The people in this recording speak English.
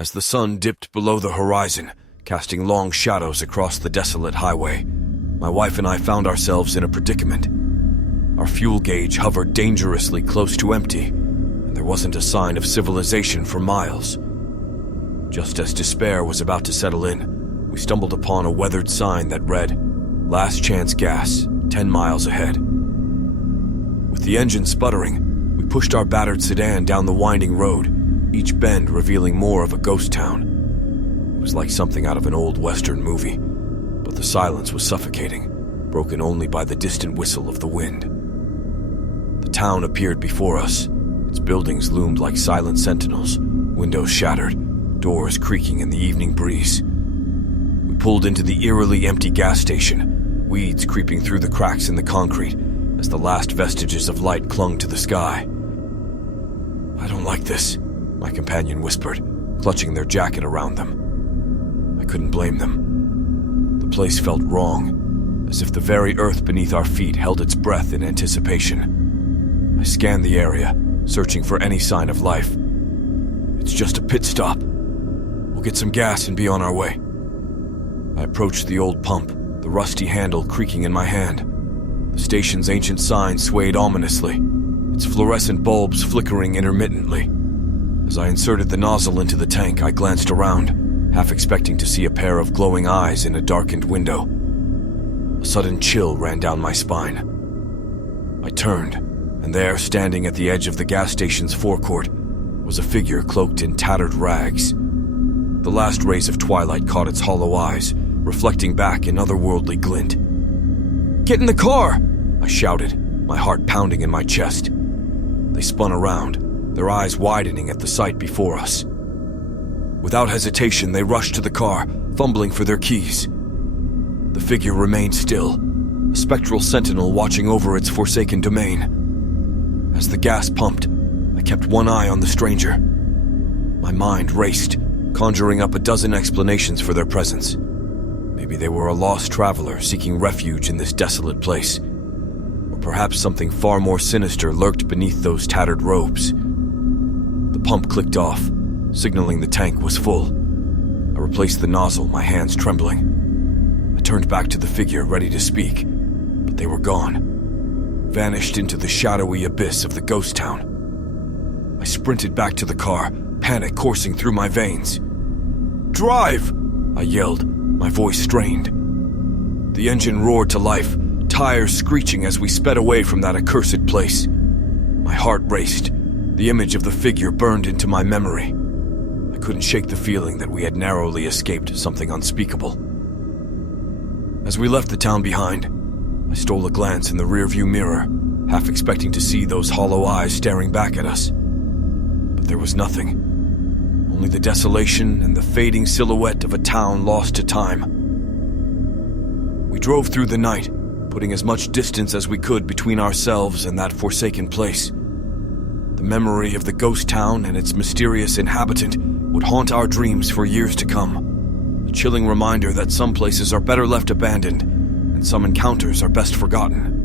As the sun dipped below the horizon, casting long shadows across the desolate highway, my wife and I found ourselves in a predicament. Our fuel gauge hovered dangerously close to empty, and there wasn't a sign of civilization for miles. Just as despair was about to settle in, we stumbled upon a weathered sign that read, "Last Chance Gas, 10 miles ahead." With the engine sputtering, we pushed our battered sedan down the winding road, each bend revealing more of a ghost town. It was like something out of an old Western movie, but the silence was suffocating, broken only by the distant whistle of the wind. The town appeared before us. Its buildings loomed like silent sentinels, windows shattered, doors creaking in the evening breeze. We pulled into the eerily empty gas station, weeds creeping through the cracks in the concrete as the last vestiges of light clung to the sky. "I don't like this," my companion whispered, clutching their jacket around them. I couldn't blame them. The place felt wrong, as if the very earth beneath our feet held its breath in anticipation. I scanned the area, searching for any sign of life. "It's just a pit stop. We'll get some gas and be on our way." I approached the old pump, the rusty handle creaking in my hand. The station's ancient sign swayed ominously, its fluorescent bulbs flickering intermittently. As I inserted the nozzle into the tank, I glanced around, half expecting to see a pair of glowing eyes in a darkened window. A sudden chill ran down my spine. I turned, and there, standing at the edge of the gas station's forecourt, was a figure cloaked in tattered rags. The last rays of twilight caught its hollow eyes, reflecting back in otherworldly glint. "Get in the car!" I shouted, my heart pounding in my chest. They spun around, their eyes widening at the sight before us. Without hesitation, they rushed to the car, fumbling for their keys. The figure remained still, a spectral sentinel watching over its forsaken domain. As the gas pumped, I kept one eye on the stranger. My mind raced, conjuring up a dozen explanations for their presence. Maybe they were a lost traveler seeking refuge in this desolate place. Or perhaps something far more sinister lurked beneath those tattered robes. The pump clicked off, signaling the tank was full. I replaced the nozzle, my hands trembling. I turned back to the figure, ready to speak, but they were gone, vanished into the shadowy abyss of the ghost town. I sprinted back to the car, panic coursing through my veins. "Drive!" I yelled, my voice strained. The engine roared to life, tires screeching as we sped away from that accursed place. My heart raced. The image of the figure burned into my memory. I couldn't shake the feeling that we had narrowly escaped something unspeakable. As we left the town behind, I stole a glance in the rearview mirror, half expecting to see those hollow eyes staring back at us. But there was nothing. Only the desolation and the fading silhouette of a town lost to time. We drove through the night, putting as much distance as we could between ourselves and that forsaken place. The memory of the ghost town and its mysterious inhabitant would haunt our dreams for years to come. A chilling reminder that some places are better left abandoned, and some encounters are best forgotten.